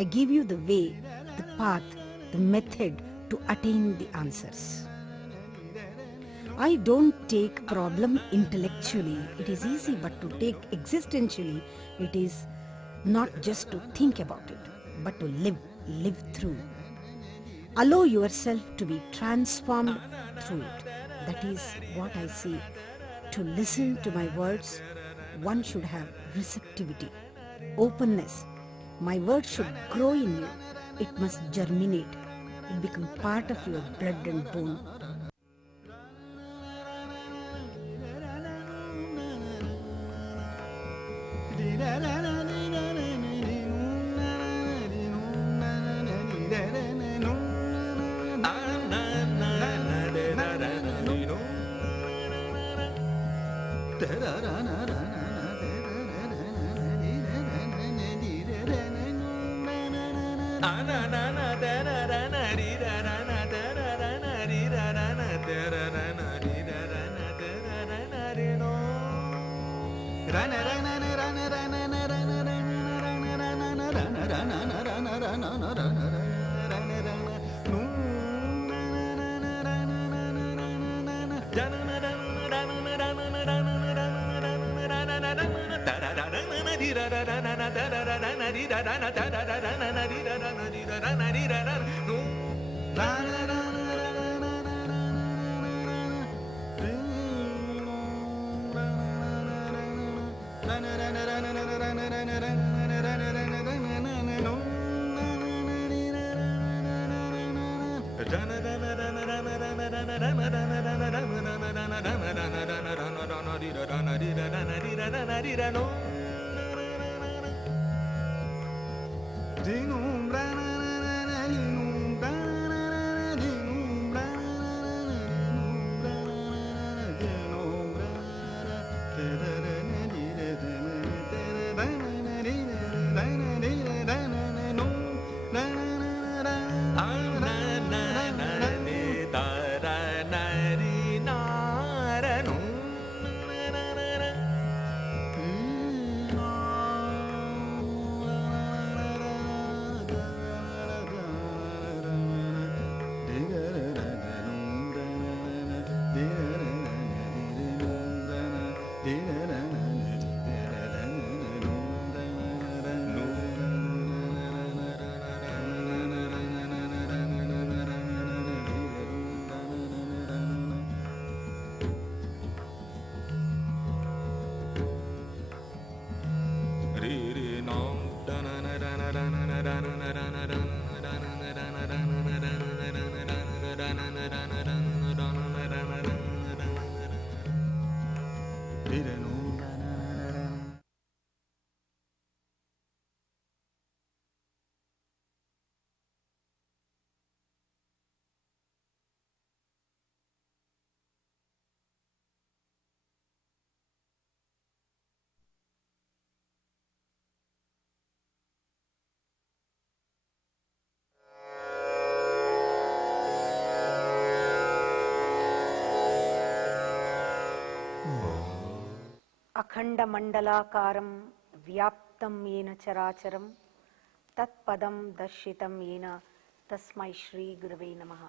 I give you the way, the path, the method to attain the answers. I don't take problem intellectually. It is easy, but to take existentially, it is not just to think about it, but to live through. Allow yourself to be transformed through it. That is what I say. To listen to my words, one should have receptivity, openness. My words should grow in you. It must germinate. It become part of your blood and bone. अखण्डमण्डलाकारं व्याप्तं येन चराचरं तत्पदं दर्शितं येन तस्मै श्रीगुरवे नमः।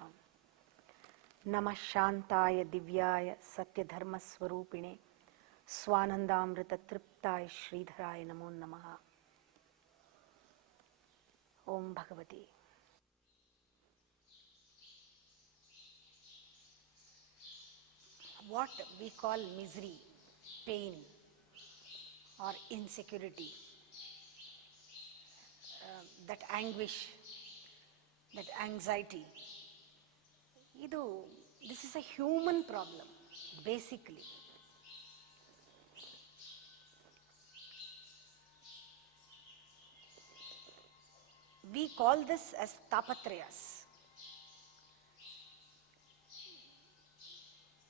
नमः शान्ताय दिव्याय सत्यधर्मस्वरूपिणे स्वानन्दामृततृप्ताय श्रीधराय नमो नमः। ओम Bhagwati. What we call misery, pain or insecurity, that anguish, that anxiety, this is a human problem basically. We call this as tapatrayas.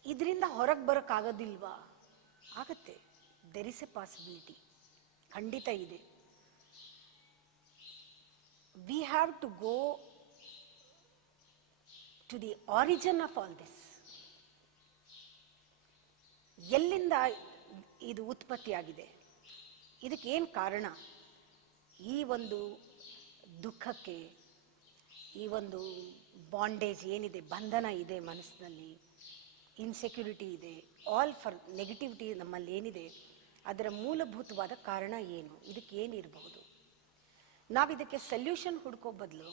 ಇದರಿಂದ ಹೊರಗೆ ಬರೋಕ್ಕಾಗೋದಿಲ್ವಾ? ಆಗತ್ತೆ. ದೇರ್ ಇಸ್ ಎ ಪಾಸಿಬಿಲಿಟಿ, ಖಂಡಿತ ಇದೆ. We have to go to the origin of all this. ಎಲ್ಲಿಂದ ಇದು ಉತ್ಪತ್ತಿಯಾಗಿದೆ, ಇದಕ್ಕೆ ಏನು ಕಾರಣ? ಈ ಒಂದು ದುಃಖಕ್ಕೆ, ಈ ಒಂದು ಬಾಂಡೇಜ್ ಏನಿದೆ, ಬಂಧನ ಇದೆ ಮನಸ್ಸಿನಲ್ಲಿ, ಇನ್ಸೆಕ್ಯೂರಿಟಿ ಇದೆ, ಆಲ್ ಫಾರ್ ನೆಗೆಟಿವಿಟಿ ನಮ್ಮಲ್ಲಿ ಏನಿದೆ, ಅದರ ಮೂಲಭೂತವಾದ ಕಾರಣ ಏನು, ಇದಕ್ಕೆ ಏನಿರಬಹುದು? ನಾವಿದಕ್ಕೆ ಸೊಲ್ಯೂಷನ್ ಹುಡ್ಕೋ ಬದಲು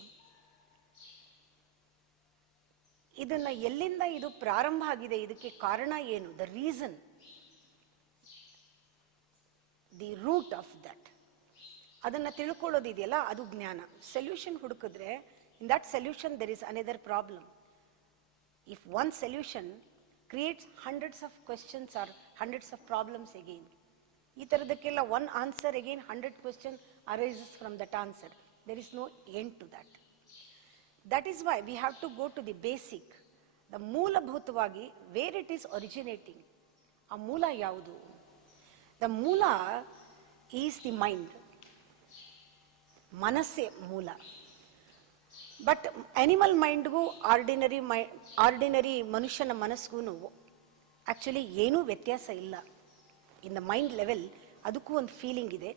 ಇದನ್ನ ಎಲ್ಲಿಂದ ಇದು ಪ್ರಾರಂಭ ಆಗಿದೆ, ಇದಕ್ಕೆ ಕಾರಣ ಏನು, the reason, the root of that, ಅದನ್ನ ತಿಳ್ಕೊಳ್ಳೋದಿದೆಯಲ್ಲ, ಅದು ಜ್ಞಾನ. ಸೊಲ್ಯೂಷನ್ ಹುಡುಕಿದ್ರೆ in that solution there is another problem. If one solution creates hundreds of questions or hundreds of problems again. ಈ ಥರದಕ್ಕೆಲ್ಲ one answer again 100 questions arises from that answer. There is no end to that. That is why we have to go to the basic, the ಮೂಲಭೂತವಾಗಿ where it is originating. ಆ ಮೂಲ ಯಾವುದು? The ಮೂಲ is the mind. ಮನಸ್ಸೇ ಮೂಲ. But animal ಮೈಂಡ್ಗೂ ordinary ಮನುಷ್ಯನ ಮನಸ್ಸಿಗೂ actually ಏನೂ ವ್ಯತ್ಯಾಸ ಇಲ್ಲ. ಇನ್ ದ ಮೈಂಡ್ ಲೆವೆಲ್ ಅದಕ್ಕೂ ಒಂದು ಫೀಲಿಂಗ್ ಇದೆ,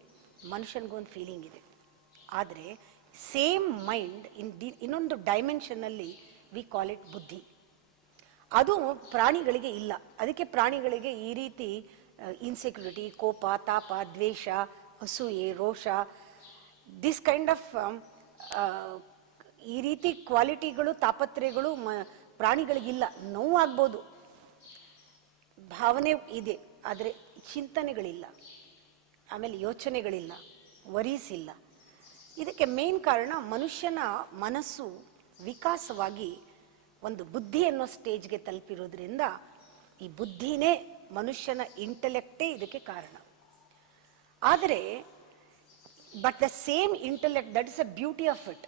ಮನುಷ್ಯನಿಗೂ ಒಂದು ಫೀಲಿಂಗ್ ಇದೆ. ಆದರೆ ಸೇಮ್ ಮೈಂಡ್ ಇನ್ನೊಂದು ಡೈಮೆನ್ಷನ್ನಲ್ಲಿ ವಿ ಕಾಲ್ ಇಟ್ ಬುದ್ಧಿ. ಅದು ಪ್ರಾಣಿಗಳಿಗೆ ಇಲ್ಲ. ಅದಕ್ಕೆ ಪ್ರಾಣಿಗಳಿಗೆ ಈ ರೀತಿ ಇನ್ಸೆಕ್ಯೂರಿಟಿ, ಕೋಪ, ತಾಪ, ದ್ವೇಷ, ಅಸೂಯೆ, ರೋಷ, ದಿಸ್ ಕೈಂಡ್ ಆಫ್ ಈ ರೀತಿ ಕ್ವಾಲಿಟಿಗಳು, ತಾಪತ್ರಯಗಳು ಪ್ರಾಣಿಗಳಿಗಿಲ್ಲ. ನೋವಾಗ್ಬೋದು, ಭಾವನೆ ಇದೆ, ಆದರೆ ಚಿಂತನೆಗಳಿಲ್ಲ, ಆಮೇಲೆ ಯೋಚನೆಗಳಿಲ್ಲ, ವರೀಸ್ ಇಲ್ಲ. ಇದಕ್ಕೆ ಮೇನ್ ಕಾರಣ ಮನುಷ್ಯನ ಮನಸ್ಸು ವಿಕಾಸವಾಗಿ ಒಂದು ಬುದ್ಧಿ ಅನ್ನೋ ಸ್ಟೇಜ್ಗೆ ತಲುಪಿರೋದ್ರಿಂದ ಈ ಬುದ್ಧಿನೇ, ಮನುಷ್ಯನ ಇಂಟೆಲೆಕ್ಟೇ ಇದಕ್ಕೆ ಕಾರಣ. ಆದರೆ but the same intellect, that is a beauty of it.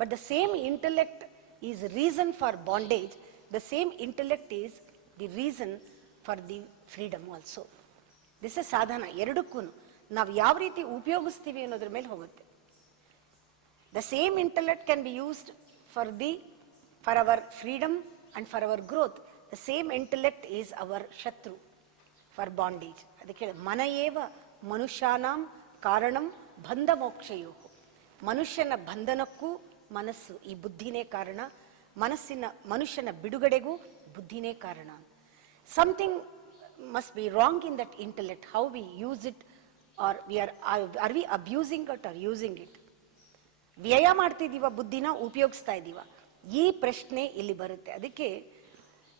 But the same intellect is reason for bondage. The same intellect is the reason for the freedom also. This is sadhana. ಎರಡಕ್ಕೂ ನಾವು ಯಾವ ರೀತಿ ಉಪಯೋಗಿಸ್ತೀವಿ ಅನ್ನೋದ್ರ ಮೇಲೆ ಹೋಗುತ್ತೆ. The same intellect can be used for our freedom and for our growth. The same intellect is our shatru for bondage. ಅದಕ್ಕೆ ಮನ ಏವ ಮನುಷ್ಯಾನಾಂ ಕಾರಣಂ ಬಂಧ ಮೋಕ್ಷಯೋ. ಮನುಷ್ಯನ ಬಂಧನಕ್ಕೂ ಮನಸ್ಸು, ಈ ಬುದ್ಧಿನೇ ಕಾರಣ. ಮನುಷ್ಯನ ಬಿಡುಗಡೆಗೂ ಬುದ್ಧಿನೇ ಕಾರಣ. Something must be wrong in that intellect. How we use it, are we abusing it or using it? ವ್ಯಯ ಮಾಡ್ತಿದ್ದೀವ, ಬುದ್ಧಿನ ಉಪಯೋಗಿಸ್ತಾ ಇದ್ದೀವ? ಈ ಪ್ರಶ್ನೆ ಇಲ್ಲಿ ಬರುತ್ತೆ. ಅದಕ್ಕೆ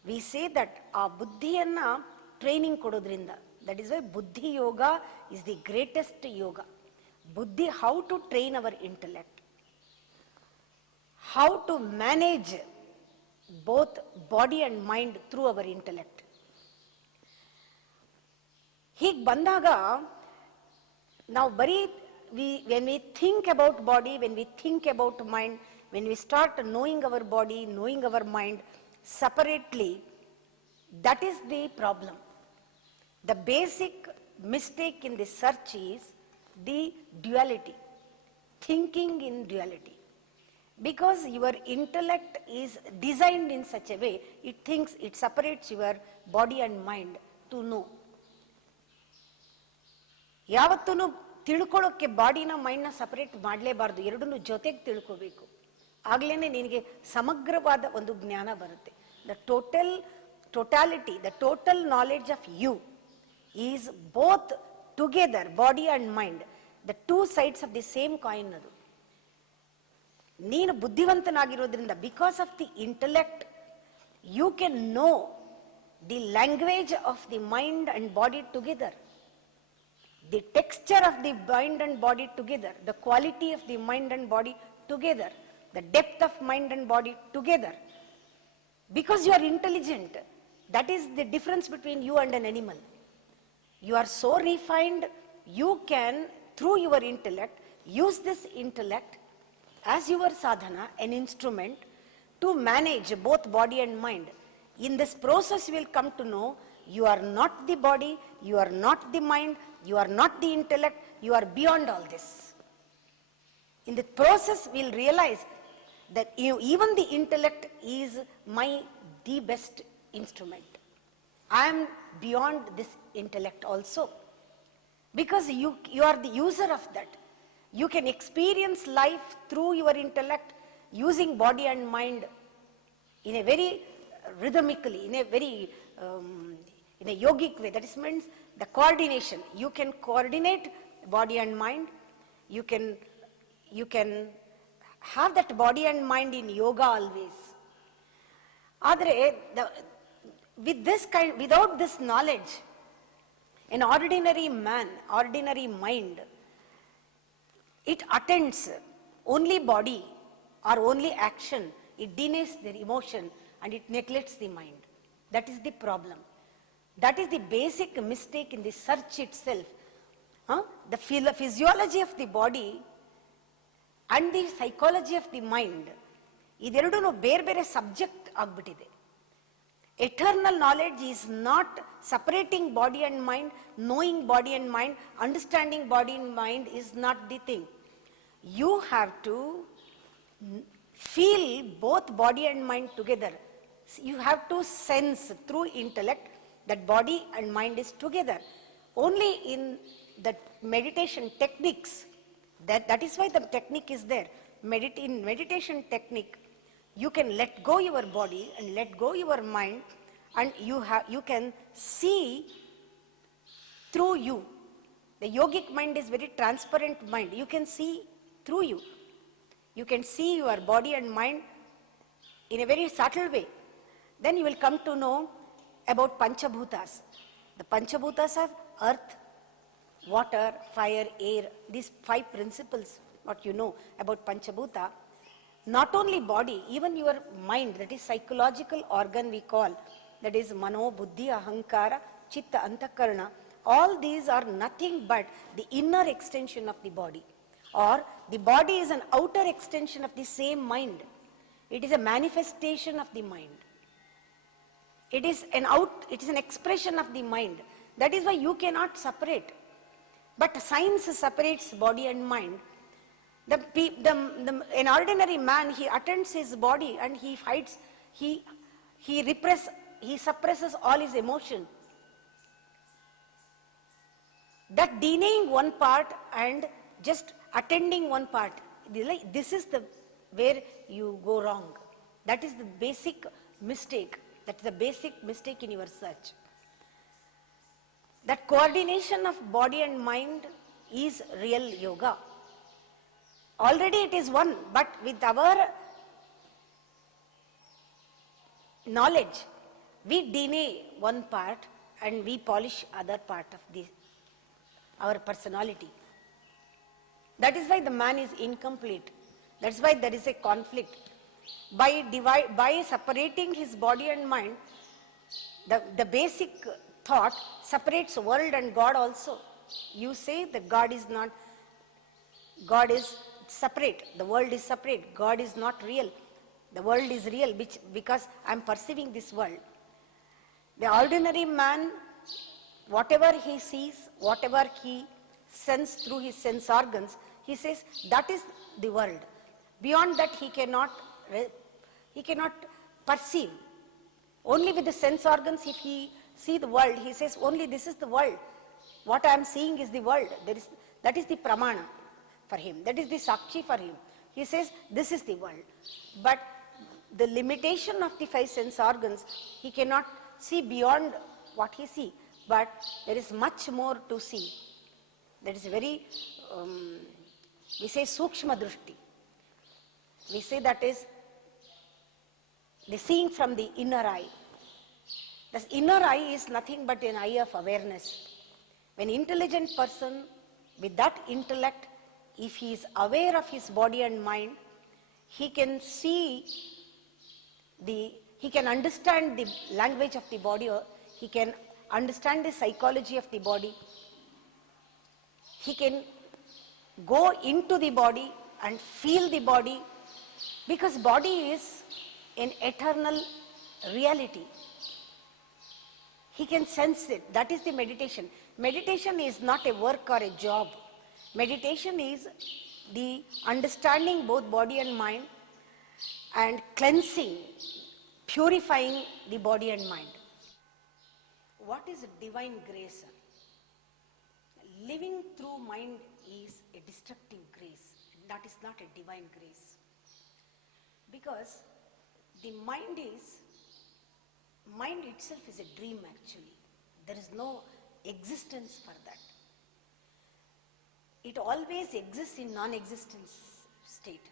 ವಿ ಸೇ ದಟ್ ಆ ಬುದ್ಧಿಯನ್ನ ಟ್ರೈನಿಂಗ್ ಕೊಡೋದ್ರಿಂದ, That is why Buddhi Yoga is the greatest yoga. Buddhi, how to train our intellect, how to manage both body and mind through our intellect. ಹೀಗೆ ಬಂದಾಗ ನಾವು ಬರೀ when we think about body, when we think about mind, when we start knowing our body, knowing our mind separately, that is the problem. The basic mistake in the search is the duality, thinking in duality. Because your intellect is designed in such a way, it thinks, it separates your body and mind to know. ಯಾವತ್ತೂ ತಿಳ್ಕೊಳ್ಳೋಕ್ಕೆ ಬಾಡಿನ ಮೈಂಡ್ನ separate ಮಾಡಲೇಬಾರ್ದು, ಎರಡನ್ನೂ ಜೊತೆಗೆ ತಿಳ್ಕೋಬೇಕು. ಆಗ್ಲೇನೆ ನಿನಗೆ ಸಮಗ್ರವಾದ ಒಂದು ಜ್ಞಾನ ಬರುತ್ತೆ. The totality, the total knowledge of you is both together, body and mind, the two sides of the same coin. ಅದು ನೀನು ಬುದ್ಧಿವಂತನಾಗಿರೋದ್ರಿಂದ, because of the intellect, you can know the language of the mind and body together. The texture of the mind and body together, the quality of the mind and body together, the depth of mind and body together. Because you are intelligent, that is the difference between you and an animal. You are so refined, you can, through your intellect, use this intellect as your sadhana, an instrument to manage both body and mind. In this process you will come to know you are not the body, you are not the mind, you are not the intellect, you are beyond all this. In the process we will realize that even the intellect is the best instrument. I am beyond this intellect also. Because you are the user of that. You can experience life through your intellect, using body and mind in a very rhythmically, in a very in a yogic way. That is means the coordination. You can coordinate body and mind. You can have that body and mind in yoga always. ಆದರೆ without this knowledge, an ordinary man, ordinary mind, it attends only body or only action. It denies their emotion and it neglects the mind. That is the problem. That is the basic mistake in the search itself. The physiology of the body and the psychology of the mind, ಇದೆರಡೂ ಬೇರೆ ಬೇರೆ subject ಆಗ್ಬಿಟ್ಟಿದೆ. Eternal knowledge is not separating body and mind, knowing body and mind, understanding body and mind is not the thing. You have to feel both body and mind together. You have to sense through intellect that body and mind is together. Only in the meditation techniques, that is why the technique is there. In meditation technique, you can let go your body and let go your mind, and you can see through you. The yogic mind is very transparent mind. You can see through you. You can see your body and mind in a very subtle way. Then you will come to know about Panchabhutas. The Panchabhutas are earth, water, fire, air. These 5 principles, what you know about Panchabhuta. Not only body, even your mind, that is psychological organ we call, that is Mano, Buddhi, Ahankara, Chitta, Antakarana. All these are nothing but the inner extension of the body. Or the body is an outer extension of the same mind. It is a manifestation of the mind. It is an expression of the mind. That is why you cannot separate. But science separates body and mind. An ordinary man, he attends his body and he fights, he suppresses all his emotion. That denying one part and just attending one part, this is where you go wrong. That is the basic mistake. That is the basic mistake in your search. That coordination of body and mind is real yoga. Already it is one, but with our knowledge, we deny one part and we polish other part of our personality. That is why the man is incomplete. That's why there is a conflict. By separating his body and mind, the basic thought separates world and God also. You say that God is separate, the world is separate, God is not real. The world is real because I am perceiving this world. The ordinary man, whatever he sees, whatever he senses through his sense organs, he says that is the world. Beyond that he cannot perceive. Only with the sense organs, if he see the world, he says only this is the world. What I am seeing is the world. That is the pramana for him. That is the sakshi for him. He says this is the world. But the limitation of the five sense organs, he cannot see beyond what he see. But there is much more to see. That is very, we say sukshma drushti. We say that is the seeing from the inner eye. This inner eye is nothing but an eye of awareness. When intelligent person with that intellect, if he is aware of his body and mind, he can see he can understand the language of the body, or he can understand the psychology of the body. He can go into the body and feel the body, because body is an eternal reality. He can sense it. That is the meditation. Meditation is not a work or a job. Meditation is the understanding both body and mind and cleansing, purifying the body and mind. What is divine grace? Living through mind is a destructive grace. That is not a divine grace. Because the mind itself is a dream actually. There is no existence for that. It always exists in non-existence state.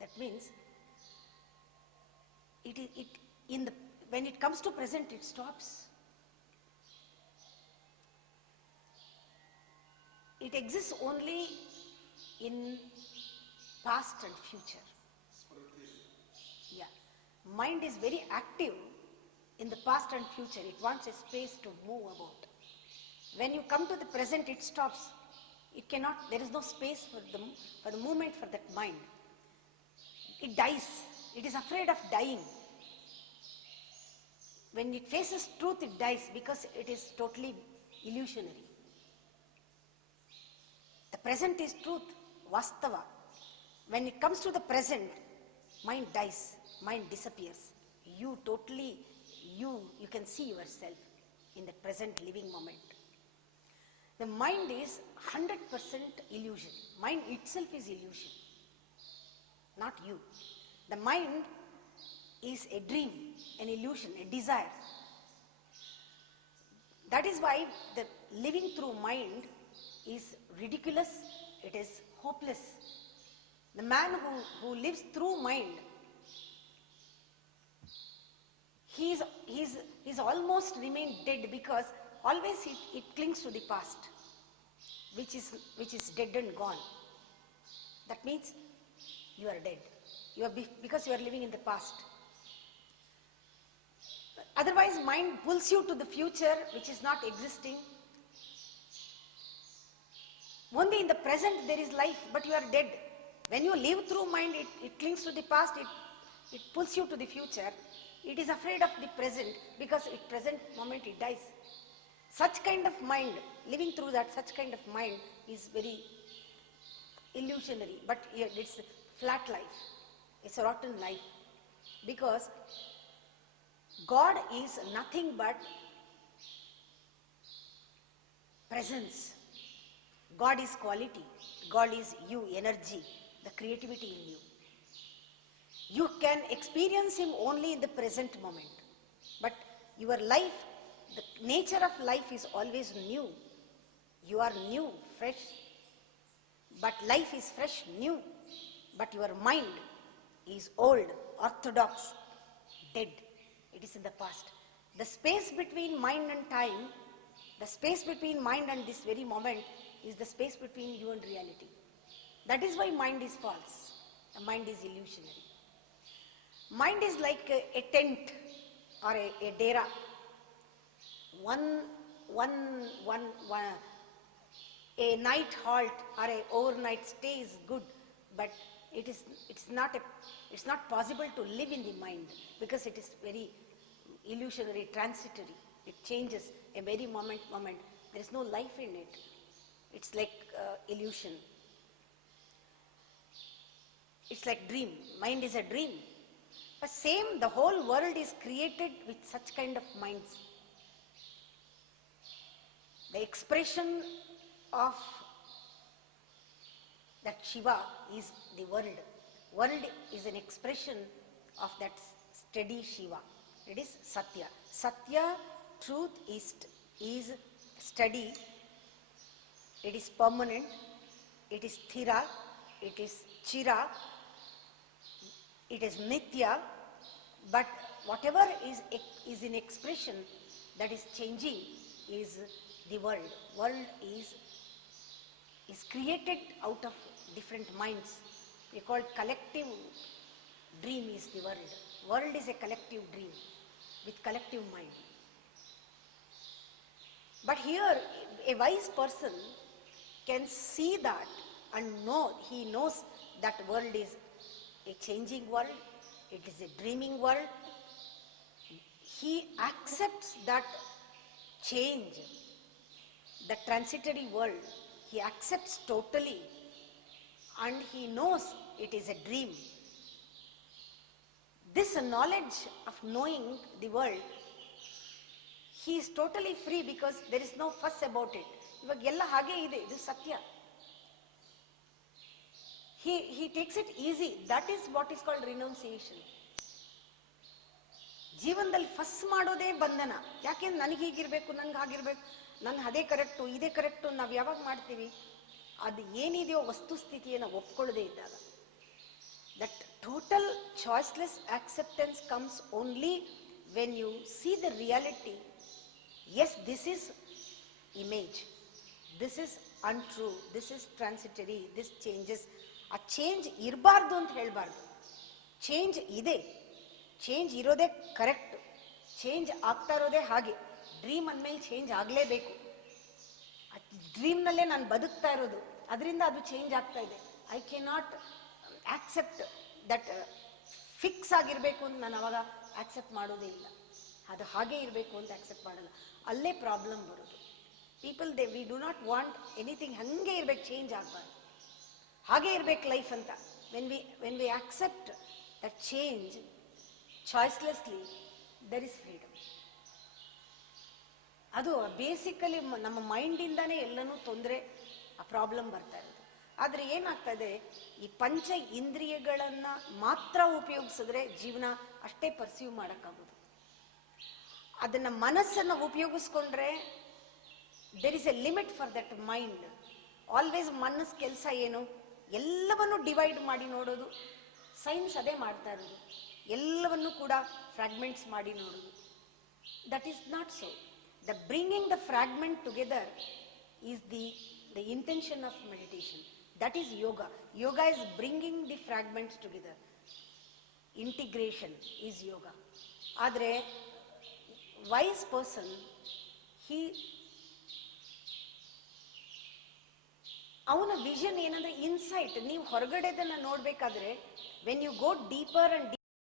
That means when it comes to present, it stops. It exists only in past and future. Yeah. Mind is very active in the past and future. It wants a space to move about. When you come to the present, it stops. It cannot, there is no space for the movement for that mind. It dies. It is afraid of dying. When it faces truth, it dies because it is totally illusionary. The present is truth, vastava. When it comes to the present, mind dies, mind disappears. You can see yourself in the present living moment. The mind is 100% illusion. Mind itself is illusion, not you. The mind is a dream, an illusion, a desire. That is why the living through mind is ridiculous, it is hopeless. The man who lives through mind, he's almost remained dead, because always it clings to the past, which is dead and gone. That means you are dead. Because you are living in the past. Otherwise, mind pulls you to the future, which is not existing. Only in the present there is life, but you are dead. When you live through mind, it clings to the past, it pulls you to the future. It is afraid of the present, because at present moment it dies. Such kind of mind, living through that, such kind of mind is very illusionary, but it's a flat life. It's a rotten life. Because God is nothing but presence. God is quality. God is you, energy, the creativity in you. You can experience Him only in the present moment. But your life, the nature of life is always new. You are new, fresh. But life is fresh, new. But your mind is old, orthodox, dead. It is in the past. The space between mind and time, the space between mind and this very moment is the space between you and reality. That is why mind is false. The mind is illusionary. Mind is like a tent or a dera. A night halt or a overnight stay is good, but it's not possible to live in the mind because it is very illusionary, transitory. It changes a very moment. There is no life in it. It's like illusion. It's like dream. Mind is a dream. But same, the whole world is created with such kind of minds. The expression of that Shiva is the world. World is an expression of that steady Shiva. It is Satya. Satya, truth is steady. It is permanent. It is Thira. It is Chira. It is Nitya. But whatever is in expression that is changing is the world. World is created out of different minds. We call collective dream is the world. World is a collective dream with collective mind. But here, a wise person can see that and he knows that world is a changing world. It is a dreaming world. He accepts that change, the transitory world. He accepts totally and he knows it is a dream. This knowledge of knowing the world, he is totally free because there is no fuss about it. ಇವಾಗೆಲ್ಲ ಹಾಗೆ ಇದೆ, ಇದು ಸತ್ಯ. He takes it easy. That is what is called renunciation. ಜೀವನದಲ್ಲಿ ಫಸ್ ಮಾಡೋದೇ ಬಂಧನ. ಯಾಕೆಂದ್ರೆ ನನಗೆ ಹೀಗಿರ್ಬೇಕು, ನನ್ಗೆ ಹಾಗಿರ್ಬೇಕು, ನನ್ಗೆ ಅದೇ ಕರೆಕ್ಟು, ಇದೇ ಕರೆಕ್ಟು ನಾವು ಯಾವಾಗ ಮಾಡ್ತೀವಿ? ಅದು ಏನಿದೆಯೋ ವಸ್ತುಸ್ಥಿತಿಯನ್ನು ಒಪ್ಕೊಳ್ಳದೆ ಇದ್ದಾಗ. That total choiceless acceptance comes only when you see the reality. Yes, this is image. This is untrue. This is transitory. This changes. ಆ ಚೇಂಜ್ ಇರಬಾರ್ದು ಅಂತ ಹೇಳಬಾರ್ದು. ಚೇಂಜ್ ಇದೆ. ಚೇಂಜ್ ಇರೋದೇ ಕರೆಕ್ಟ್. ಚೇಂಜ್ ಆಗ್ತಾ ಇರೋದೇ ಹಾಗೆ. ಡ್ರೀಮ್ ಅಂದಮೇಲೆ ಚೇಂಜ್ ಆಗಲೇಬೇಕು. ಡ್ರೀಮ್ನಲ್ಲೇ ನಾನು ಬದುಕ್ತಾ ಇರೋದು, ಅದರಿಂದ ಅದು ಚೇಂಜ್ ಆಗ್ತಾ ಇದೆ. I can not accept that fix ಆಗಿರಬೇಕು ಅಂತ ನಾನು ಅವಾಗ ಆಕ್ಸೆಪ್ಟ್ ಮಾಡೋದೇ ಇಲ್ಲ. ಅದು ಹಾಗೆ ಇರಬೇಕು ಅಂತ ಆಕ್ಸೆಪ್ಟ್ ಮಾಡಲ್ಲ. ಅಲ್ಲೇ ಪ್ರಾಬ್ಲಮ್ ಬರೋದು. People we do not want anything ಹಾಗೆ ಇರಬೇಕು, ಚೇಂಜ್ ಆಗಬಾರ್ದು, ಹಾಗೆ ಇರಬೇಕು ಲೈಫ್ ಅಂತ. When we accept that change choicelessly, there is freedom. ಅದು ಬೇಸಿಕಲಿ ನಮ್ಮ ಮೈಂಡಿಂದಾನೇ ಎಲ್ಲನೂ ತೊಂದರೆ, ಆ ಪ್ರಾಬ್ಲಮ್ ಬರ್ತಾ ಇರೋದು. ಆದರೆ ಏನಾಗ್ತಾ ಇದೆ, ಈ ಪಂಚ ಇಂದ್ರಿಯಗಳನ್ನು ಮಾತ್ರ ಉಪಯೋಗಿಸಿದ್ರೆ ಜೀವನ ಅಷ್ಟೇ ಪರ್ಸೀವ್ ಮಾಡೋಕ್ಕಾಗೋದು. ಅದನ್ನು ಮನಸ್ಸನ್ನು ಉಪಯೋಗಿಸ್ಕೊಂಡ್ರೆ there is a limit for that mind. Always ಮನಸ್ಸು ಕೆಲಸ ಏನು, ಎಲ್ಲವನ್ನು ಡಿವೈಡ್ ಮಾಡಿ ನೋಡೋದು. ಸೈನ್ಸ್ ಅದೇ ಮಾಡ್ತಾ ಇರೋದು, ಎಲ್ಲವನ್ನು ಕೂಡ ಫ್ರಾಗ್ಮೆಂಟ್ಸ್ ಮಾಡಿ ನೋಡೋದು. That is not so. The bringing the fragment together is the intention of meditation. That is yoga. Yoga is bringing the fragments together. Integration is yoga. Adre wise person, ಅವನ vision ಏನಂದ್ರೆ insight. ನೀವು ಹೊರಗಡೆದನ್ನ ನೋಡ್ಬೇಕಾದ್ರೆ when you go deeper and